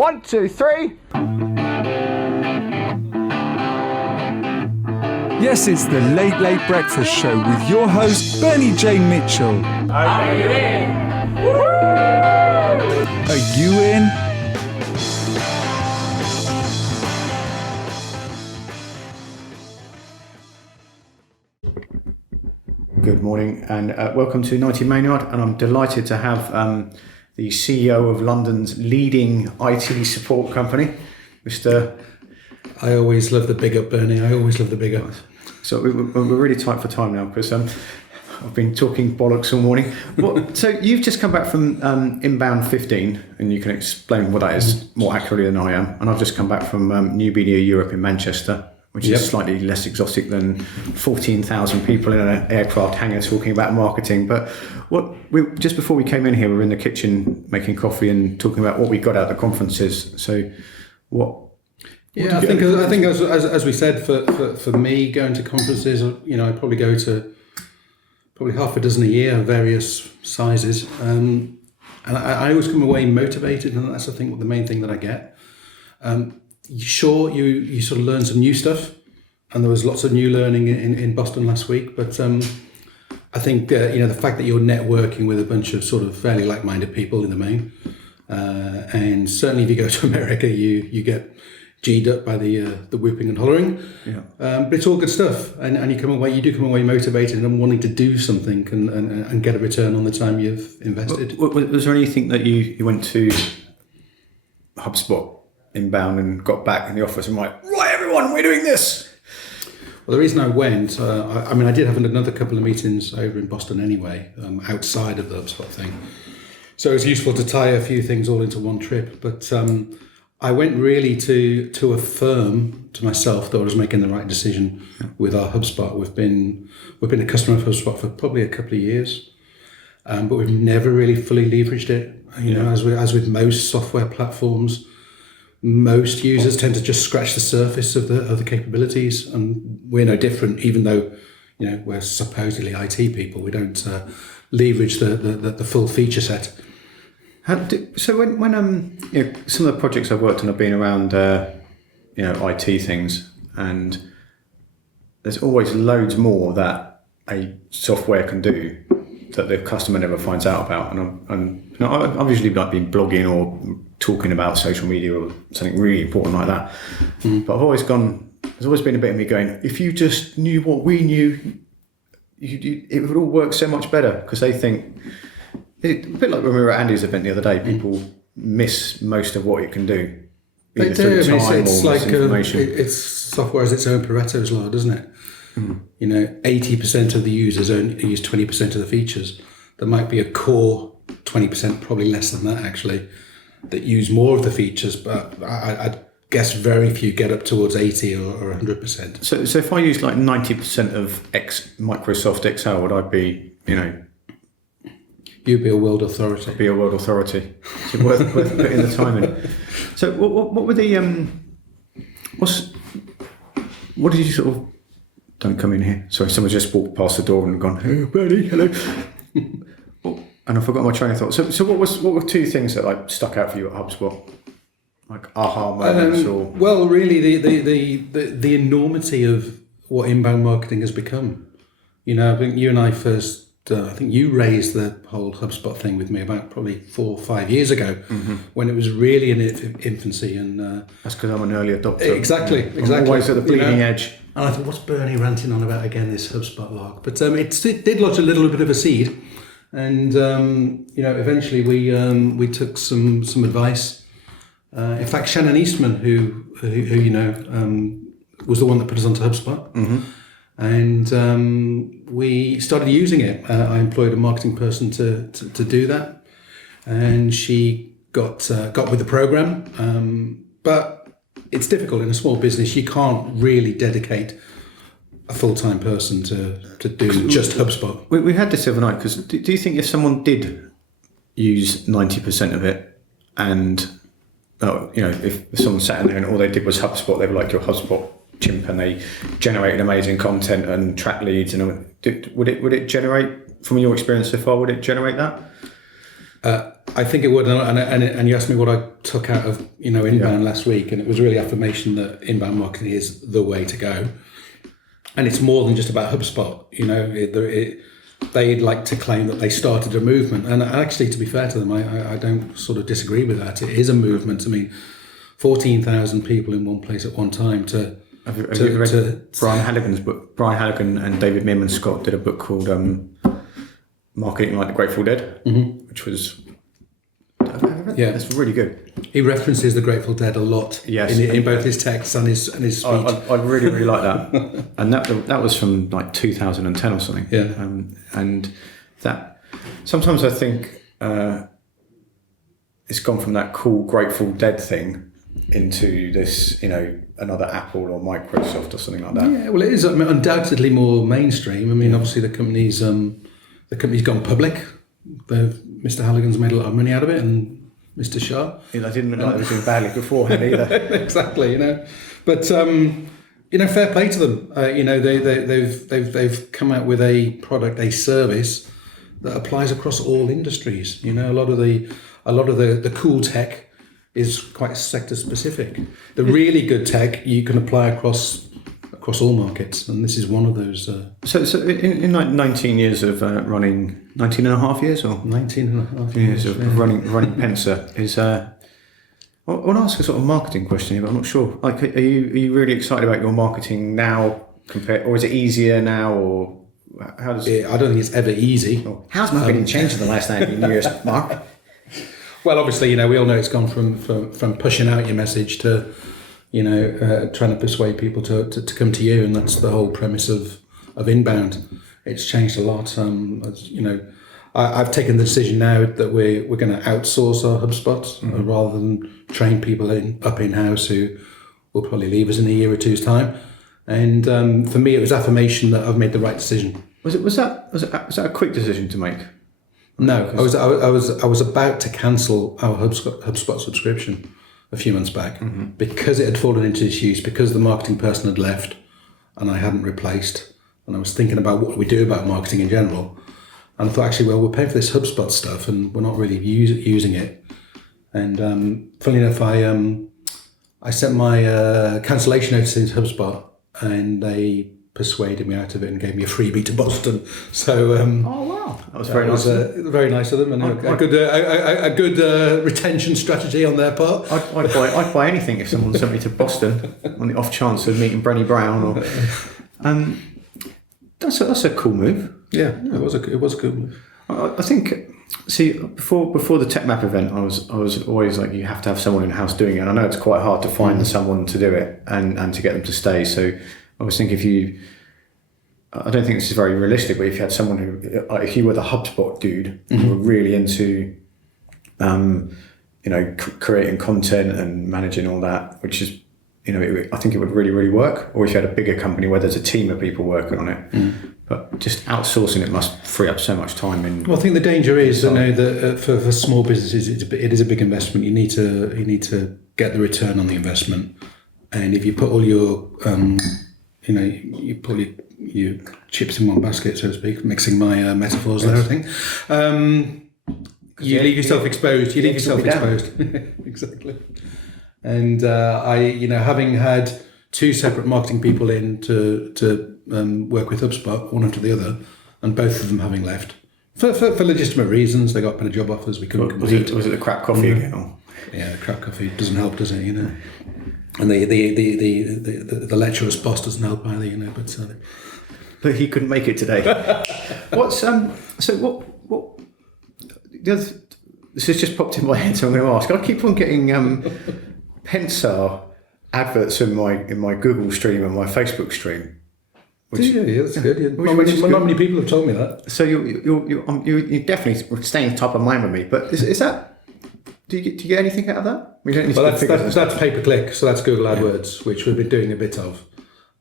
1, 2, 3. Yes, it's the Late Late Breakfast Show with your host, Bernie J. Mitchell. Are you in? Are you in? Good morning and welcome to 90 Maynard, and I'm delighted to have the CEO of London's leading IT support company, Mr. I always love the big up, Bernie. I always love the big up. So we're really tight for time now because I've been talking bollocks all morning. So you've just come back from Inbound 15, and you can explain what that is more accurately than I am. And I've just come back from New Media Europe in Manchester, which is slightly less exotic than 14,000 people in an aircraft hangar talking about marketing. But just before we came in here, we were in the kitchen making coffee and talking about what we got out of the conferences. So I think as we said, for me, going to conferences, I probably go to half a dozen a year, various sizes. And I always come away motivated, and that's the main thing that I get. Sure, you sort of learn some new stuff, and there was lots of new learning in Boston last week. But I think the fact that you're networking with a bunch of sort of fairly like-minded people in the main, and certainly if you go to America, you get G'd up by the whooping and hollering. Yeah. But it's all good stuff, and you do come away motivated and wanting to do something and get a return on the time you've invested. Was there anything that you went to HubSpot Inbound and got back in the office and right everyone, we're doing this? Well, the reason I went, I did have another couple of meetings over in Boston anyway, outside of the HubSpot thing. So it's useful to tie a few things all into one trip. But I went really to affirm to myself that I was making the right decision with our HubSpot. We've been a customer of HubSpot for probably a couple of years, but we've never really fully leveraged it. As with most software platforms, most users tend to just scratch the surface of the capabilities, and we're no different. Even though we're supposedly IT people, we don't leverage the full feature set. So when some of the projects I've worked on have been around IT things, and there's always loads more that a software can do that the customer never finds out about. And I've usually been blogging or talking about social media or something really important like that. But there's always been a bit of me going, if you just knew what we knew, it would all work so much better, because they think, a bit like when we were at Andy's event the other day, people miss most of what it can do. They do. It's like it's software has its own Pareto's law, doesn't it? 80% of the users only use 20% of the features. There might be a core 20%, probably less than that actually, that use more of the features, but I'd guess very few get up towards 80 or 100%. So if I use like 90% of Microsoft Excel, would I be, You'd be a world authority. I'd be a world authority. It's worth putting the time in. So what were the what did you sort of? Don't come in here. Sorry, someone just walked past the door and gone, "Hey, Bernie, hello." And I forgot my train of thought. So what were two things that stuck out for you at HubSpot? Like aha moments or? Well, really the enormity of what inbound marketing has become. I think you and I first. I think you raised the whole HubSpot thing with me about probably 4 or 5 years ago, when it was really in infancy. And that's because I'm an early adopter. Exactly. I'm always at the bleeding edge. And I thought, what's Bernie ranting on about again? This HubSpot log, but it did lodge a little bit of a seed, and eventually we took some advice. In fact, Shannon Eastman, who was the one that put us onto HubSpot. And we started using it. I employed a marketing person to do that, and she got with the program. But it's difficult in a small business. You can't really dedicate a full-time person to do just HubSpot. We had this the other night, because do you think if someone did use 90% of it, and if someone sat in there and all they did was HubSpot, they were like your HubSpot chimp, and they generated amazing content and track leads, and would it generate, from your experience so far, would it generate that? I think it would, and you asked me what I took out of inbound last week, and it was really affirmation that inbound marketing is the way to go, and it's more than just about HubSpot. They'd like to claim that they started a movement, and actually, to be fair to them, I don't sort of disagree with that. It is a movement. I mean, 14,000 people in one place at one time Have you read Brian Halligan's book? Brian Halligan and David Meerman Scott did a book called Marketing Like the Grateful Dead, which was that's really good. He references the Grateful Dead a lot in both his texts and his speech. I really like that, and that was from like 2010 or something. Yeah, and that sometimes I think it's gone from that cool Grateful Dead thing into this, another Apple or Microsoft or something like that. Yeah, well, it is undoubtedly more mainstream. I mean, obviously the company's gone public. Mr. Halligan's made a lot of money out of it, and Mr. Shah. I didn't know they were doing badly beforehand either. Exactly, but fair play to them. They've come out with a product, a service that applies across all industries. A lot of the cool tech is quite sector specific. The really good tech you can apply across all markets, and this is one of those. So in like 19 years of running, 19 and a half years or 19 and a half years of running Pensar is. I want to ask a sort of marketing question here, but I'm not sure. Like, are you really excited about your marketing now or is it easier now, or how does? I don't think it's ever easy. How's marketing changed in the last 19 years, Mark? Well, obviously, we all know it's gone from pushing out your message to, trying to persuade people to come to you, and that's the whole premise of inbound. It's changed a lot. I've taken the decision now that we're going to outsource our HubSpot rather than train people up in-house who will probably leave us in a year or two's time. And for me, it was affirmation that I've made the right decision. Was that a quick decision to make? No, I was about to cancel our HubSpot subscription a few months back because it had fallen into disuse, because the marketing person had left and I hadn't replaced, and I was thinking about what we do about marketing in general, and I thought, actually, well, we're paying for this HubSpot stuff and we're not really using it. And funnily enough, I sent my cancellation notice into HubSpot, and they persuaded me out of it and gave me a freebie to Boston. So oh wow, that was very nice. Very nice of them, and a good retention strategy on their part. I'd buy anything if someone sent me to Boston on the off chance of meeting Brenny Brown. Or that's a cool move. Yeah, it was a cool move. I think. See, before the Tech Map event, I was always like, you have to have someone in house doing it. And I know it's quite hard to find someone to do it and to get them to stay. So I was thinking, I don't think this is very realistic, but if you had someone who, if you were the HubSpot dude, who were really into, creating content and managing all that, which is, I think it would really, really work. Or if you had a bigger company where there's a team of people working on it. But just outsourcing it must free up so much time. Well, I think the danger is, that for small businesses, it is a big investment. You need to get the return on the investment, and if you put all your, you put your chips in one basket, so to speak, mixing my metaphors there, I think. You leave yourself exposed. You leave yourself exposed. Exactly. And having had two separate marketing people in to work with HubSpot, one after the other, and both of them having left for legitimate reasons. They got better job offers. We couldn't compete. Was it the crap coffee again? Or? Yeah, the crap coffee doesn't help, does it? And the lecturer's boss doesn't help either. But he couldn't make it today. What's so what the other? This has just popped in my head, so I'm going to ask. I keep on getting Pensar adverts in my Google stream and my Facebook stream. Yeah, that's good. Yeah. Not many people have told me that. So you're definitely staying top of mind with me. But is that? Do you get anything out of that? We don't need that's pay per click. So that's Google AdWords, which we've been doing a bit of.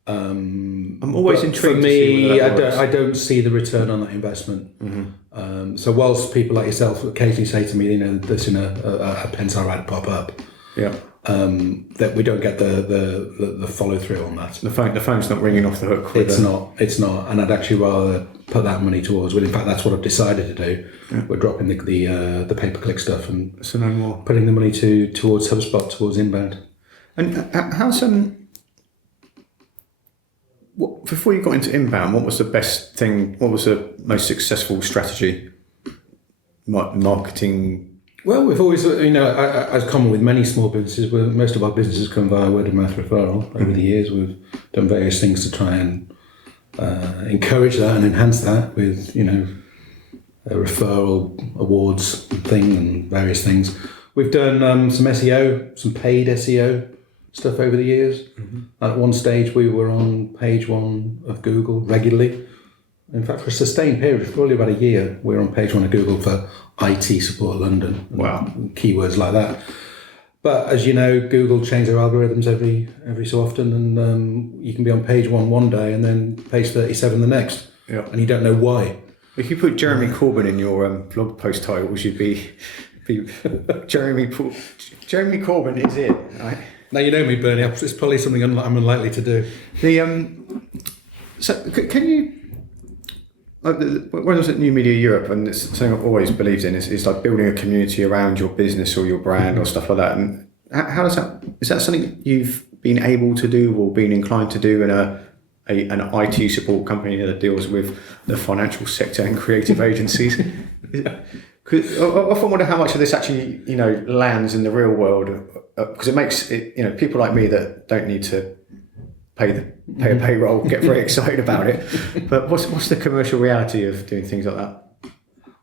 I'm always intrigued. For me, I don't see the return on that investment. So whilst people like yourself occasionally say to me, there's a Pensar ad pop up. Yeah. That we don't get the follow through on that. The phone's not ringing off the hook. It's not, and I'd actually rather put that money towards. Well, in fact, that's what I've decided to do. Yeah. We're dropping the pay-per-click stuff and so no more putting the money towards HubSpot, towards inbound. And how's before you got into inbound, what was the best thing? What was the most successful strategy? Marketing. Well, we've always, as common with many small businesses, most of our businesses come via word of mouth referral. Over the years, we've done various things to try and encourage that and enhance that with, a referral awards thing and various things. We've done some SEO, some paid SEO stuff over the years. Mm-hmm. At one stage, we were on page 1 of Google regularly. In fact, for a sustained period, probably about a year, we were on page 1 of Google for IT support London. Wow. Keywords like that. But as you know, Google change their algorithms every so often, and you can be on page 1 one day and then page 37 the next. Yeah. And you don't know why. If you put Jeremy Corbyn in your blog post titles, you'd be Jeremy Corbyn is it, right? Now you know me, Bernie. It's probably something I'm unlikely to do. So can you? When I was at New Media Europe, and it's something I've always believed in, is like building a community around your business or your brand or stuff like that. And how does that? Is that something you've been able to do or been inclined to do in an IT support company that deals with the financial sector and creative agencies? I often wonder how much of this actually, lands in the real world, because it makes it, people like me that don't need to pay a payroll get very excited about it. But what's the commercial reality of doing things like that?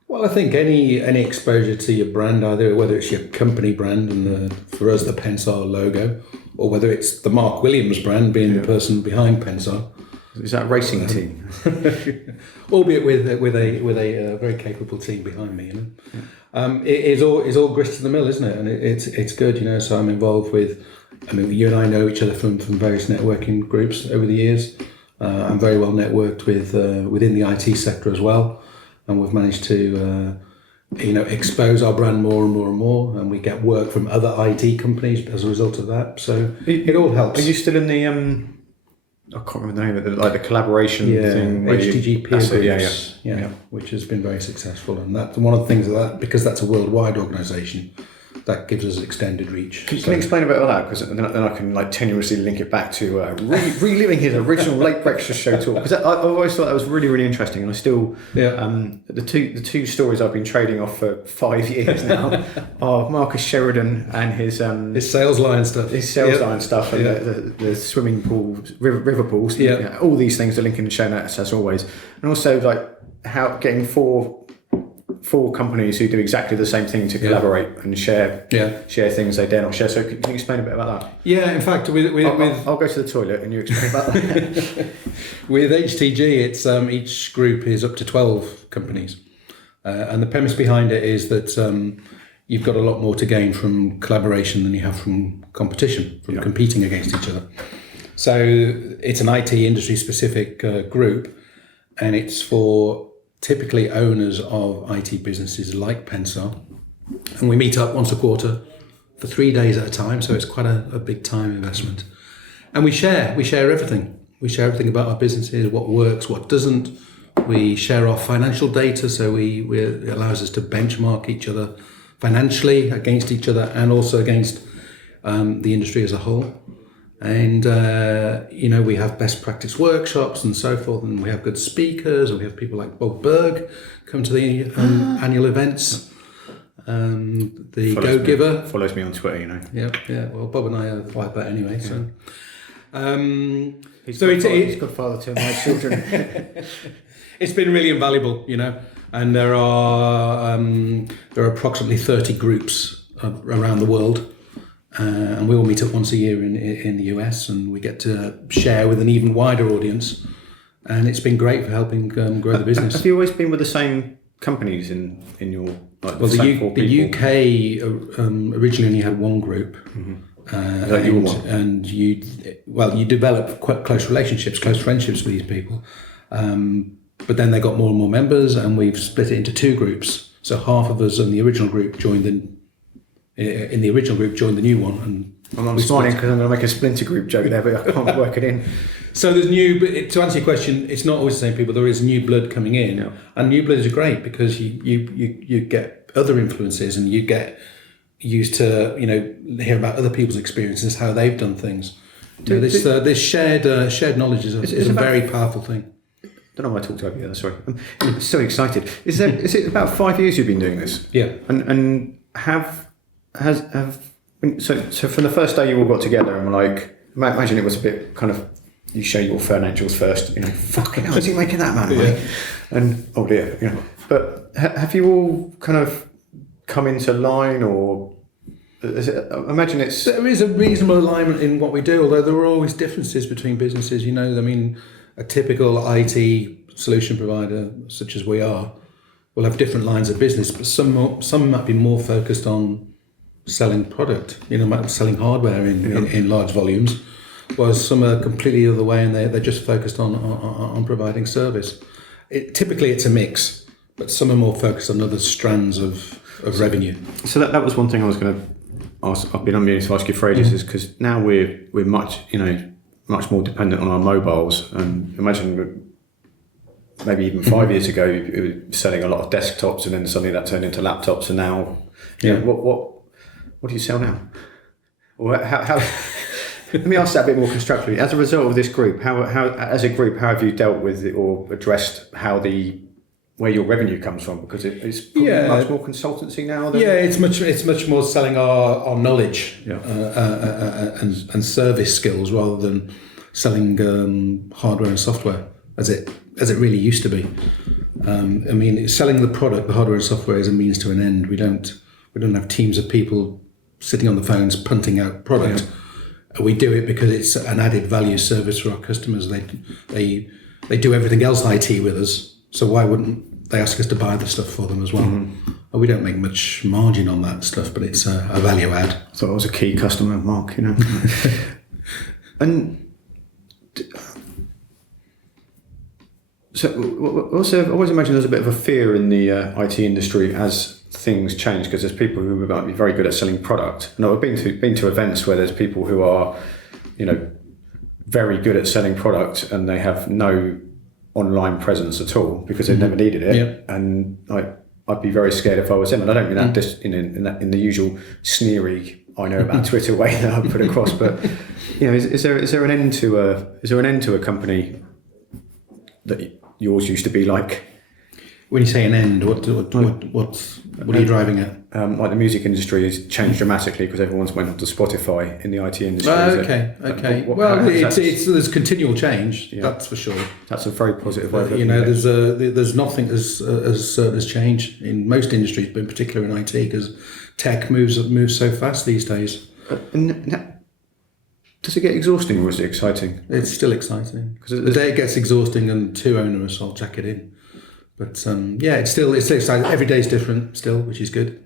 Well, I think any exposure to your brand, either whether it's your company brand and for us the Pensar logo, or whether it's the Mark Williams brand being the person behind Pensar. Is that a racing team? Albeit with a very capable team behind me, It is all grist to the mill, isn't it? And it's good, So I'm involved with. You and I know each other from various networking groups over the years. I'm very well networked with within the IT sector as well, and we've managed to expose our brand more and more and more, and we get work from other IT companies as a result of that. So it all helps. Are you still in the I can't remember the name of it, like the collaboration thing. HTG peer groups, which has been very successful. And that's one of the things because that's a worldwide organisation, that gives us extended reach. Can you explain a bit about that? Because then I can tenuously link it back to reliving his original Late Breakfast Show talk. Because I always thought that was really, really interesting, and I still the two stories I've been trading off for 5 years now are Marcus Sheridan and his sales line stuff, and the swimming pools, river pools, all these things are linked in the show notes as always, and also how getting four companies who do exactly the same thing to collaborate and share things they dare not share. So can you explain a bit about that? Yeah, in fact, I'll go to the toilet and you explain about that. With HTG, it's each group is up to 12 companies, and the premise behind it is that you've got a lot more to gain from collaboration than you have from competition, from competing against each other. So it's an IT industry specific group, and it's for typically owners of IT businesses like Pensar, and we meet up once a quarter for 3 days at a time, so it's quite a big time investment, and we share everything. We share everything about our businesses, what works, what doesn't. We share our financial data, so it allows us to benchmark each other financially against each other and also against the industry as a whole. And we have best practice workshops and so forth, and we have good speakers, and we have people like Bob Berg come to the annual events. The Go-Giver follows me on Twitter, Yeah. Well, Bob and I are like that anyway. So, he's a good father to my children. It's been really invaluable, And there are approximately 30 groups around the world. And we all meet up once a year in the US, and we get to share with an even wider audience. And it's been great for helping grow the business. Have you always been with the same companies in your? The UK originally only had one group, and you develop quite close relationships, close friendships with these people. But then they got more and more members, and we've split it into two groups. So half of us in the original group joined in the original group joined the new one, and I'm smiling because I'm going to make a splinter group joke there, but I can't work it in. So there's new. But to answer your question, it's not always the same people. There is new blood coming in, and new blood is great because you get other influences, and you get used to hear about other people's experiences, how they've done things. This shared knowledge is a very powerful thing. I don't know why I talked over you. Sorry, I'm so excited. Is it about 5 years you've been doing this? Yeah, and so from the first day you all got together and were like, imagine it was a bit kind of, you show your financials first, fucking hell, is he making that amount of money? And oh dear, but have you all kind of come into line, or imagine it's... There is a reasonable alignment in what we do, although there are always differences between businesses. A typical IT solution provider, such as we are, will have different lines of business, but some might be more focused on selling product, selling hardware in large volumes, whereas some are completely the other way, and they're just focused on providing service. Typically it's a mix, but some are more focused on other strands of revenue. So that was one thing I was going to ask. I've been unmeaning to ask you for ages, is because now we're much more dependent on our mobiles. And imagine maybe even 5 years ago, you were selling a lot of desktops, and then suddenly that turned into laptops, and now, what do you sell now? Or how let me ask that a bit more constructively. As a result of this group, how as a group, how have you dealt with it or addressed where your revenue comes from? Because it's probably much more consultancy now. It's much more selling our knowledge and service skills rather than selling hardware and software as it really used to be. Selling the product, the hardware and software, is a means to an end. We don't have teams of people sitting on the phones punting out product. Yeah. We do it because it's an added value service for our customers. They do everything else IT with us, so why wouldn't they ask us to buy the stuff for them as well? Mm-hmm. And we don't make much margin on that stuff, but it's a value add. So I was a key customer, Mark. And so also, I always imagine there's a bit of a fear in the IT industry as things change, because there's people who might be very good at selling product. And I've been to events where there's people who are, very good at selling product, and they have no online presence at all because they've never needed it. Yep. And I'd be very scared if I was them. And I don't mean that in the usual sneery, I know about Twitter way that I put across. But is there an end to a company that yours used to be like? When you say an end, what are you driving at? Like the music industry has changed dramatically because everyone's went on to Spotify in the IT industry. Okay. There's continual change. Yeah. That's for sure. That's a very positive way. There's nothing as certain as change in most industries, but in particular in IT, because tech moves so fast these days. Does it get exhausting, or is it exciting? It's still exciting. Because the day it gets exhausting and too onerous, I'll jack it in. But it's still exciting. Every day is different still, which is good.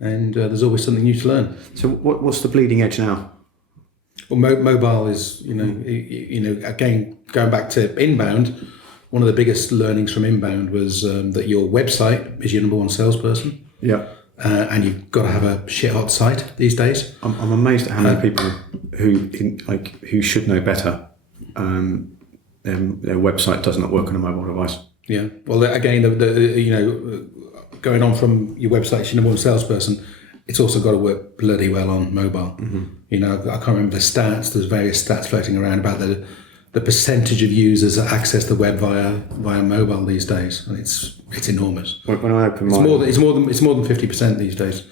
And there's always something new to learn. So what's the bleeding edge now? Well, mobile is, again, going back to inbound, one of the biggest learnings from inbound was that your website is your number one salesperson. Yeah. And you've got to have a shit hot site these days. I'm amazed at how many people who should know better, their website does not work on a mobile device. Yeah. Well, again, going on from your website to your number one salesperson, it's also got to work bloody well on mobile. Mm-hmm. I can't remember the stats. There's various stats floating around about the percentage of users that access the web via mobile these days, and it's enormous. When I open it's more than 50% these days,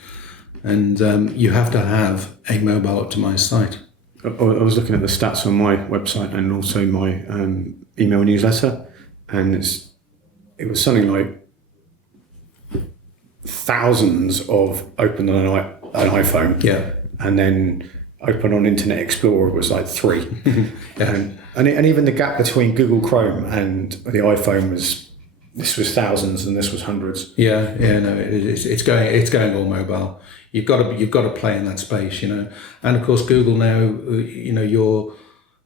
and you have to have a mobile optimized site. I was looking at the stats on my website and also my email newsletter, and it was something like thousands of open on an iPhone. Yeah. And then open on Internet Explorer was like 3. Yeah. And even the gap between Google Chrome and the iPhone was thousands and this was hundreds. Yeah. No, it's going all mobile. You've got to play in that space, And of course, Google now, your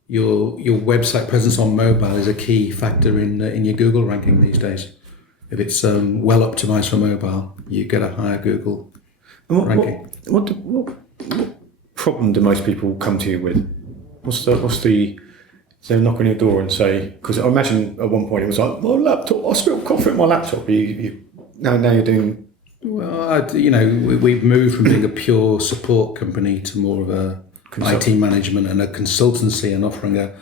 website presence on mobile is a key factor in your Google ranking these days. If it's well optimized for mobile, you get a higher Google ranking. what problem do most people come to you with? What's the so knock on your door and say, because I imagine at one point it was like, my laptop, I spilled coffee on my laptop. Now you're doing. Well, we've moved from being a pure support company to more of a IT management and a consultancy, and offering a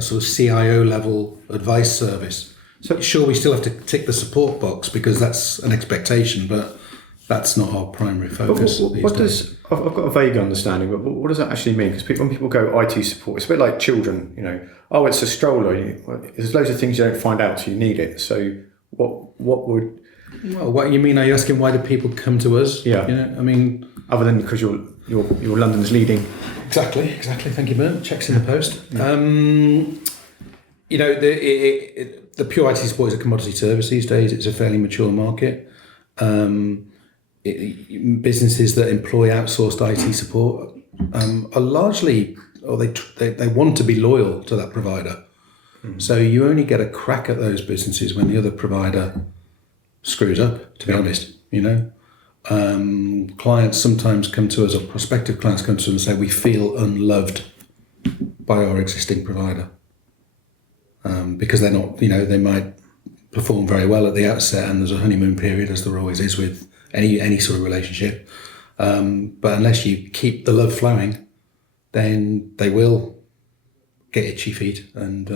sort of CIO level advice service. So sure, we still have to tick the support box because that's an expectation, but that's not our primary focus. I've got a vague understanding, but what does that actually mean? Because when people go IT support, it's a bit like children, oh, it's a stroller. There's loads of things you don't find out till you need it. So what would... Well, what you mean? Are you asking why do people come to us? Yeah. Other than because you're London's leading... Exactly. Thank you, Bert. Checks in the post. Yeah. The pure IT support is a commodity service these days. It's a fairly mature market. Businesses that employ outsourced IT support are largely, or they want to be loyal to that provider. Mm. So you only get a crack at those businesses when the other provider screws up, to be honest. Clients sometimes come to us, or prospective clients come to us and say, we feel unloved by our existing provider. Because they're not, they might perform very well at the outset, and there's a honeymoon period, as there always is with any sort of relationship. But unless you keep the love flowing, then they will get itchy feet, and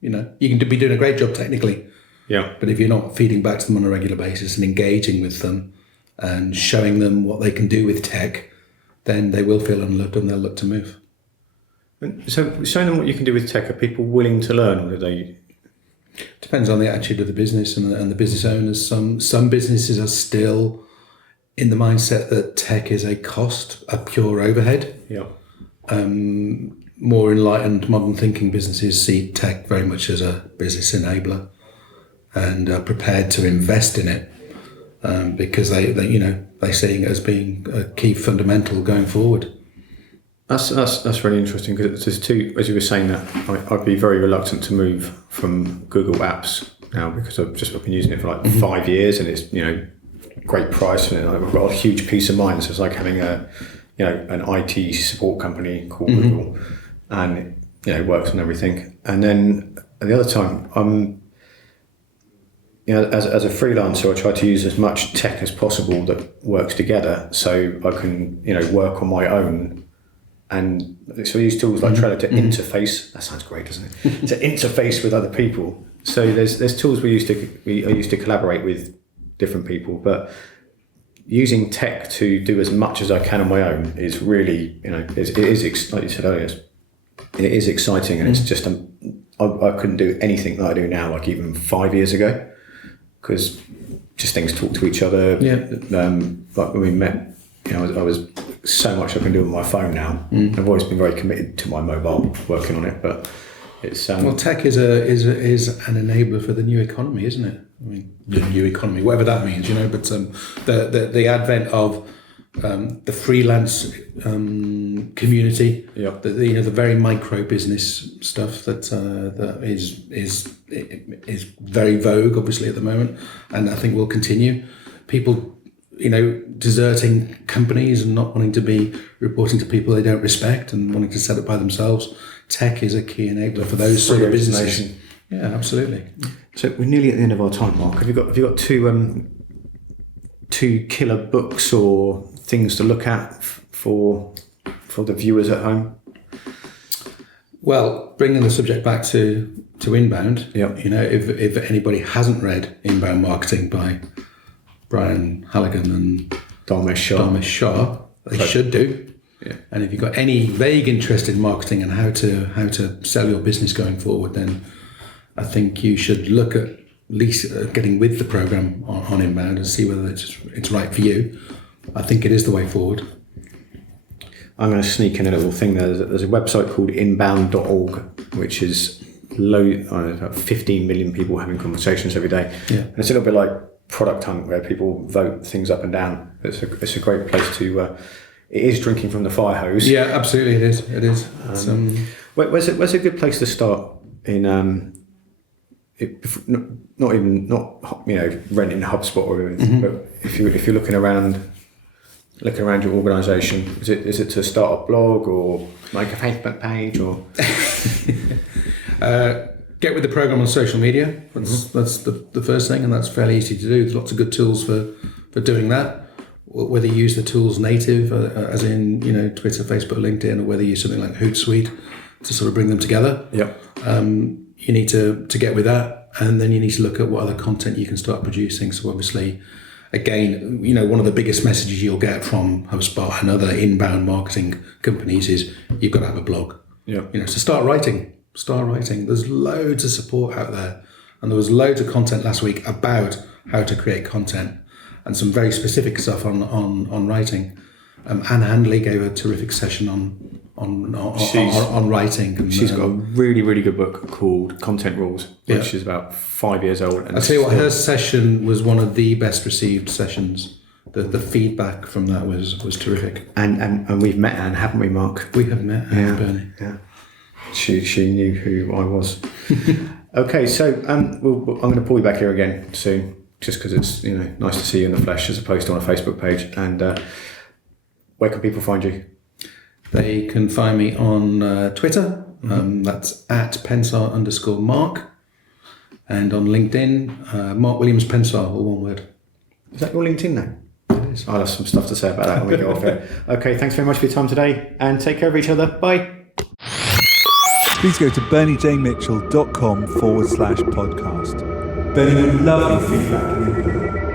you can be doing a great job technically. Yeah. But if you're not feeding back to them on a regular basis and engaging with them and showing them what they can do with tech, then they will feel unloved and they'll look to move. So showing them what you can do with tech, are people willing to learn, or do they? Depends on the attitude of the business and the business owners. Some businesses are still in the mindset that tech is a cost, a pure overhead. Yeah. More enlightened, modern thinking businesses see tech very much as a business enabler and are prepared to invest in it because they see it as being a key fundamental going forward. That's really interesting, because there's two, as you were saying that, I'd be very reluctant to move from Google Apps now, because I've been using it for like 5 years, and it's, great price, and I've got a huge peace of mind. So it's like having an IT support company called Google, and it works on everything. And then at the other time, as a freelancer, I try to use as much tech as possible that works together, so I can work on my own. And so I use tools like Trello to interface. That sounds great, doesn't it? To interface with other people. So there's tools I used to collaborate with different people, but using tech to do as much as I can on my own is really, it is like you said earlier, it is exciting, and it's just I couldn't do anything that I do now, like even 5 years ago, because just things talk to each other. Yeah. Like when we met, I was so much I can do on my phone now. I've always been very committed to my mobile, working on it, but it's well, tech is an enabler for the new economy, isn't it? I mean, the new economy, whatever that means, But the advent of the freelance community, the very micro business stuff that is very vogue, obviously, at the moment, and I think will continue. People, deserting companies and not wanting to be reporting to people they don't respect and wanting to set it by themselves. Tech is a key enabler for those sort of businesses. Yeah, absolutely. So we're nearly at the end of our time, Mark. Have you got two killer books or things to look at for the viewers at home? Well, bringing the subject back to inbound. Yeah. If anybody hasn't read Inbound Marketing by Brian Halligan and Dharmesh Shah, they should do. Yeah. And if you've got any vague interest in marketing and how to sell your business going forward, then I think you should look at least getting with the program on Inbound and see whether it's right for you. I think it is the way forward. I'm going to sneak in a little thing there. There's a website called inbound.org, which is about 15 million people having conversations every day. Yeah. And it's a little bit like Product Hunt, where people vote things up and down. It's a great place to. It is drinking from the fire hose. Yeah, absolutely, it is. Where's a good place to start in? Not renting HubSpot or anything, but if you're looking around looking around your organisation? Is it to start a blog or make a Facebook page or? Get with the program on social media. That's the first thing, and that's fairly easy to do. There's lots of good tools for doing that. Whether you use the tools native, as in Twitter, Facebook, LinkedIn, or whether you use something like Hootsuite to sort of bring them together. Yep. You need to get with that, and then you need to look at what other content you can start producing. So obviously, again, one of the biggest messages you'll get from HubSpot and other inbound marketing companies is you've got to have a blog. Yeah. So start writing. There's loads of support out there, and there was loads of content last week about how to create content and some very specific stuff on writing. Anne Handley gave a terrific session on writing. And, she's got a really, really good book called Content Rules, which is about 5 years old. And I'll tell you what, her session was one of the best received sessions. The feedback from that was terrific. And we've met Anne, haven't we, Mark? We have met Anne, Bernie. Yeah. She knew who I was. Okay, so I'm going to pull you back here again soon, just because it's nice to see you in the flesh as opposed to on a Facebook page. And where can people find you? They can find me on Twitter. That's at Pensar_Mark, and on LinkedIn, Mark Williams Pensar, all one word. Is that your LinkedIn name? It is. I'll have some stuff to say about that when we go off here. Okay, thanks very much for your time today, and take care of each other. Bye. Please go to berniejmitchell.com/podcast. Bernie would love your feedback and input.